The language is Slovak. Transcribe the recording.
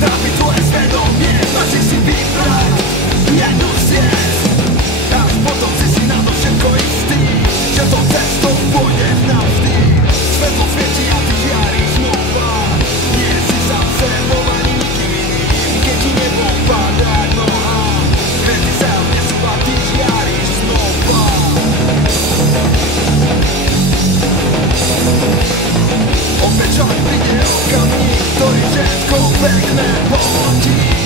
trápi tvoje svedomie, máš si vybrať jednu z ciest. Až potom si na to všetko istý, že tou cestou pôjdeš navždy. Svetlo svieti a ty žiariš znova. Nie si sám sebou ani nikým iným, keď ti nebo padá noha. Hviezdy sa vnesú a ty žiariš znova. Opäť čas príde okamih, ktorý všetko pekné pohodí.